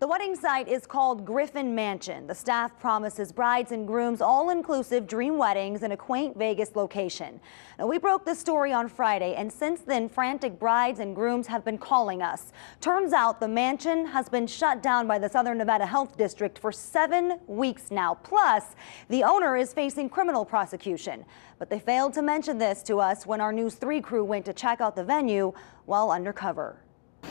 The wedding site is called Griffin Mansion. The staff promises brides and grooms all-inclusive dream weddings in a quaint Vegas location. Now, we broke this story on Friday, and since then, frantic brides and grooms have been calling us. Turns out the mansion has been shut down by the Southern Nevada Health District for 7 weeks now. Plus, the owner is facing criminal prosecution. But they failed to mention this to us when our News 3 crew went to check out the venue while undercover.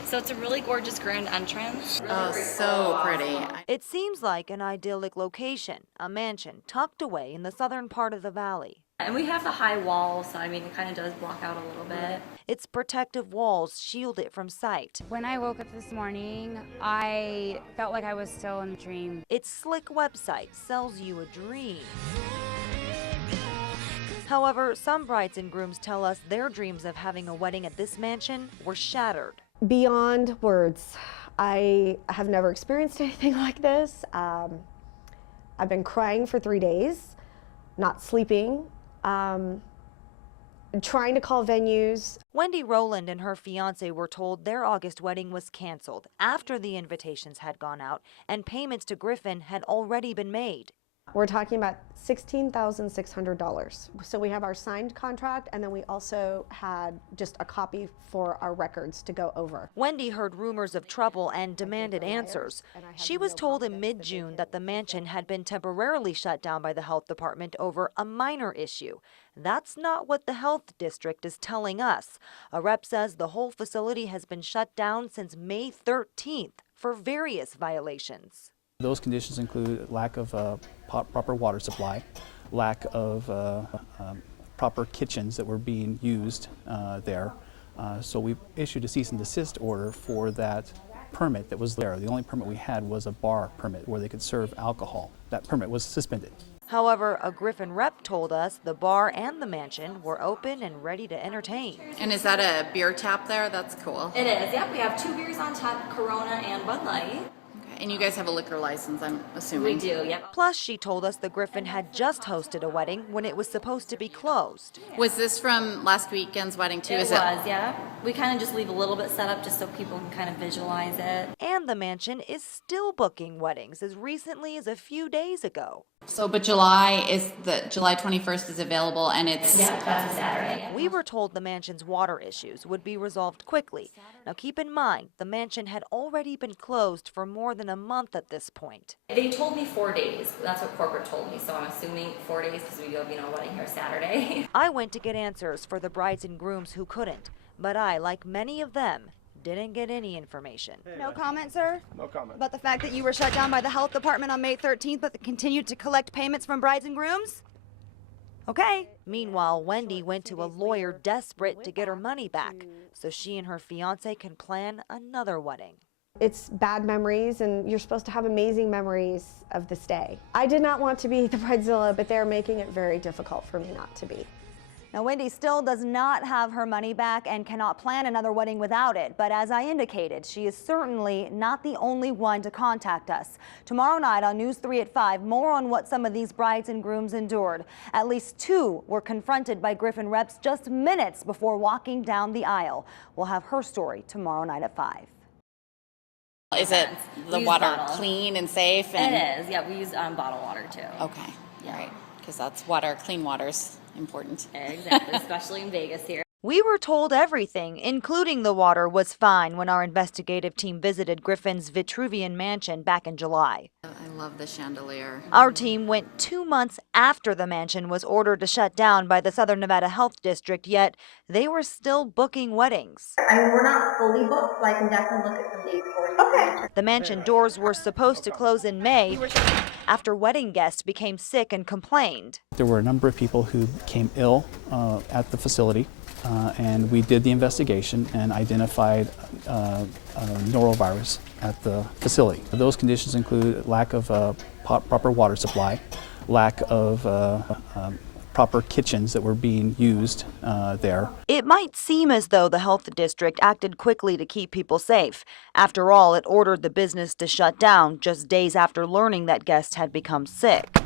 So it's a really gorgeous grand entrance. Oh, so pretty. It seems like an idyllic location, a mansion tucked away in the southern part of the valley. And we have the high walls, so I mean, it kind of does block out a little bit. Its protective walls shield it from sight. When I woke up this morning, I felt like I was still in a dream. Its slick website sells you a dream. However, some brides and grooms tell us their dreams of having a wedding at this mansion were shattered. Beyond words. I have never experienced anything like this. I've been crying for 3 days, not sleeping, trying to call venues. Wendy Rowland and her fiance were told their August wedding was canceled after the invitations had gone out and payments to Griffin had already been made. We're talking about $16,600. So we have our signed contract, and then we also had just a copy for our records to go over. Wendy heard rumors of trouble and demanded answers. She was told in mid-June that the mansion had been temporarily shut down by the health department over a minor issue. That's not what the health district is telling us. A rep says the whole facility has been shut down since May 13th for various violations. Those conditions include lack of proper water supply, lack of proper kitchens that were being used there. So we issued a cease and desist order for that permit that was there. The only permit we had was a bar permit where they could serve alcohol. That permit was suspended. However, a Griffin rep told us the bar and the mansion were open and ready to entertain. And is that a beer tap there? That's cool. It is, yep. We have 2 beers on tap, Corona and Bud Light. And you guys have a liquor license, I'm assuming. We do, yep. Plus, she told us the Griffin had just hosted a wedding when it was supposed to be closed. Was this from last weekend's wedding too? It was, yeah. We kind of just leave a little bit set up just so people can kind of visualize it. And the mansion is still booking weddings as recently as a few days ago. So, but July 21st is available, and it's... Yeah, that's a Saturday. We were told the mansion's water issues would be resolved quickly. Now keep in mind, the mansion had already been closed for more than a month at this point. They told me 4 days. That's what corporate told me, so I'm assuming 4 days because we go, wedding here Saturday. I went to get answers for the brides and grooms who couldn't, but I, like many of them, didn't get any information. No comment, sir? No comment. About the fact that you were shut down by the health department on May 13th, but continued to collect payments from brides and grooms? Okay. Meanwhile, Wendy went to a lawyer desperate to get her money back so she and her fiance can plan another wedding. It's bad memories, and you're supposed to have amazing memories of this day. I did not want to be the bridezilla, but they're making it very difficult for me not to be. Now, Wendy still does not have her money back and cannot plan another wedding without it. But as I indicated, she is certainly not the only one to contact us. Tomorrow night on News 3 at 5, more on what some of these brides and grooms endured. At least 2 were confronted by Griffin reps just minutes before walking down the aisle. We'll have her story tomorrow night at 5. Is it the water bottle. clean and safe? And... It is, yeah. We use bottled water too. Okay, all right. Because that's water, clean water's important. Exactly, especially in Vegas here. We were told everything, including the water, was fine when our investigative team visited Griffin's Vitruvian mansion back in July. I love the chandelier. Our team went 2 months after the mansion was ordered to shut down by the Southern Nevada Health District, yet they were still booking weddings. I mean, we're not fully booked, but I can definitely look at some dates for you. Okay. The mansion doors were supposed to close in May after wedding guests became sick and complained. There were a number of people who became ill at the facility. And we did the investigation and identified norovirus at the facility. Those conditions include lack of proper water supply, lack of proper kitchens that were being used there. It might seem as though the health district acted quickly to keep people safe. After all, it ordered the business to shut down just days after learning that guests had become sick.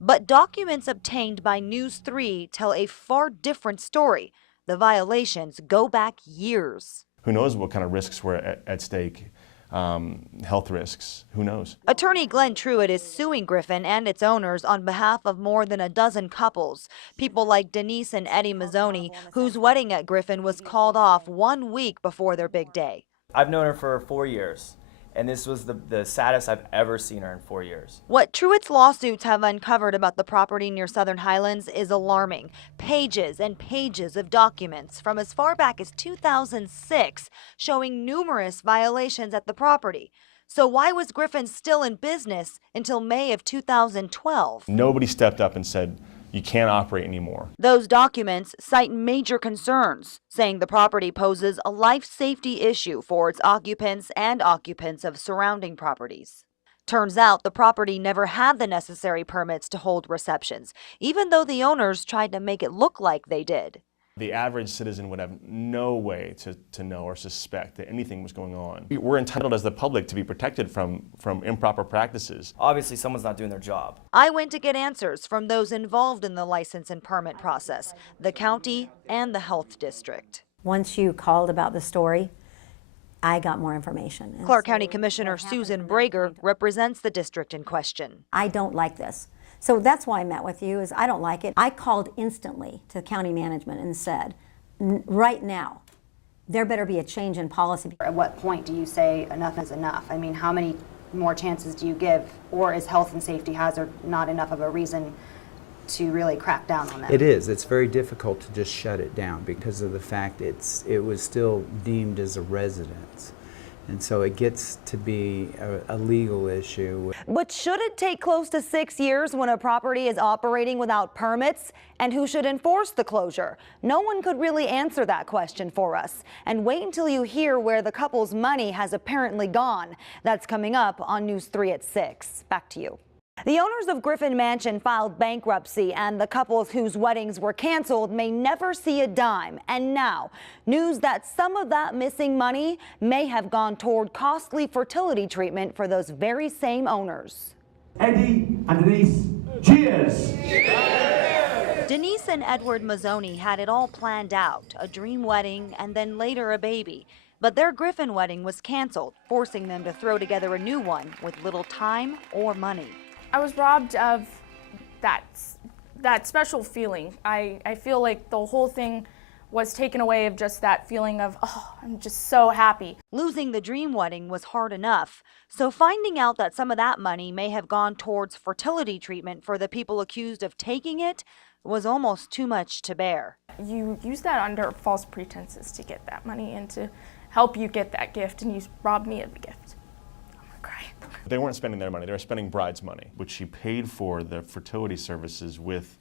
But documents obtained by News 3 tell a far different story. The violations go back years. Who knows what kind of risks were at stake health risks. Who knows? Attorney Glenn Truitt is suing Griffin and its owners on behalf of more than a dozen couples. People like Denise and Eddie Mazzoni, whose wedding at Griffin was called off 1 week before their big day. I've known her for 4 years, and this was the saddest I've ever seen her in 4 years. What Truitt's lawsuits have uncovered about the property near Southern Highlands is alarming. Pages and pages of documents from as far back as 2006 showing numerous violations at the property. So why was Griffin still in business until May of 2012? Nobody stepped up and said, you can't operate anymore. Those documents cite major concerns, saying the property poses a life safety issue for its occupants and occupants of surrounding properties. Turns out the property never had the necessary permits to hold receptions, even though the owners tried to make it look like they did. The average citizen would have no way to know or suspect that anything was going on. We're entitled as the public to be protected from improper practices. Obviously, someone's not doing their job. I went to get answers from those involved in the license and permit process, the county and the health district. Once you called about the story, I got more information. Clark County Commissioner Susan Brager represents the district in question. I don't like this. So that's why I met with you, is I don't like it. I called instantly to county management and said, right now, there better be a change in policy. At what point do you say enough is enough? I mean, how many more chances do you give? Or is health and safety hazard not enough of a reason to really crack down on that? It is. It's very difficult to just shut it down because of the fact it was still deemed as a residence. And so it gets to be a legal issue. But should it take close to 6 years when a property is operating without permits? And who should enforce the closure? No one could really answer that question for us. And wait until you hear where the couple's money has apparently gone. That's coming up on News 3 at 6. Back to you. The owners of Griffin Mansion filed bankruptcy, and the couples whose weddings were canceled may never see a dime. And now, news that some of that missing money may have gone toward costly fertility treatment for those very same owners. Eddie and Denise, cheers! Denise and Edward Mazzoni had it all planned out, a dream wedding and then later a baby. But their Griffin wedding was canceled, forcing them to throw together a new one with little time or money. I was robbed of that special feeling. I feel like the whole thing was taken away of just that feeling of, oh, I'm just so happy. Losing the dream wedding was hard enough, so finding out that some of that money may have gone towards fertility treatment for the people accused of taking it was almost too much to bear. You use that under false pretenses to get that money and to help you get that gift, and you robbed me of the gift. They weren't spending their money, they were spending bride's money, which she paid for the fertility services with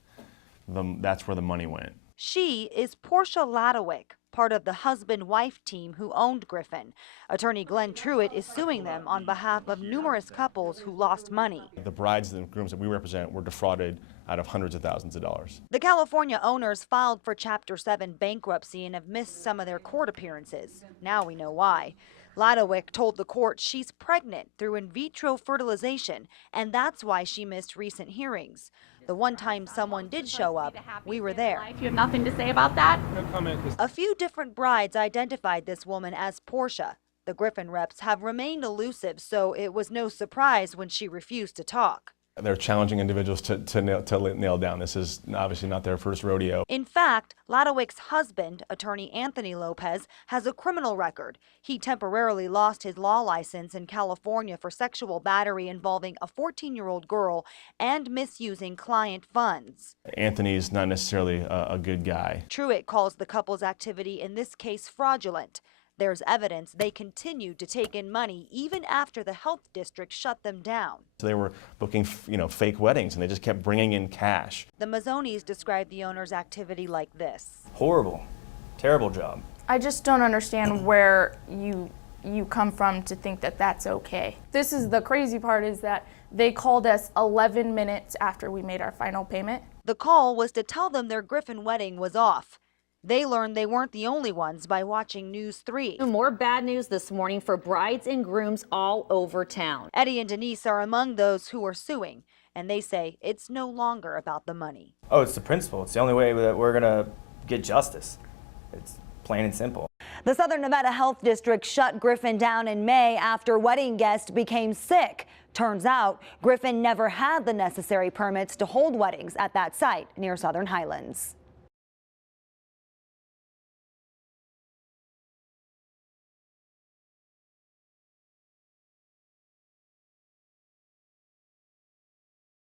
them. That's where the money went. She is Portia Ladowick, part of the husband-wife team who owned Griffin. Attorney Glenn Truitt is suing them on behalf of numerous couples who lost money. The brides and grooms that we represent were defrauded out of hundreds of thousands of dollars. The California owners filed for Chapter 7 bankruptcy and have missed some of their court appearances. Now we know why. Ladowick told the court she's pregnant through in vitro fertilization, and that's why she missed recent hearings. The one time someone did show up, we were there. You have nothing to say about that? No comment. A few different brides identified this woman as Portia. The Griffin reps have remained elusive, so it was no surprise when she refused to talk. They're challenging individuals to nail down. This is obviously not their first rodeo. In fact, Ladowick's husband, attorney Anthony Lopez, has a criminal record. He temporarily lost his law license in California for sexual battery involving a 14-year-old girl and misusing client funds. Anthony's not necessarily a good guy. Truitt calls the couple's activity in this case fraudulent. There's evidence they continued to take in money even after the health district shut them down. So they were booking, fake weddings, and they just kept bringing in cash. The Mazzonis described the owner's activity like this. Horrible. Terrible job. I just don't understand where you come from to think that that's okay. This is the crazy part, is that they called us 11 minutes after we made our final payment. The call was to tell them their Griffin wedding was off. They learned they weren't the only ones by watching News 3. More bad news this morning for brides and grooms all over town. Eddie and Denise are among those who are suing, and they say it's no longer about the money. Oh, it's the principle. It's the only way that we're going to get justice. It's plain and simple. The Southern Nevada Health District shut Griffin down in May after wedding guests became sick. Turns out Griffin never had the necessary permits to hold weddings at that site near Southern Highlands.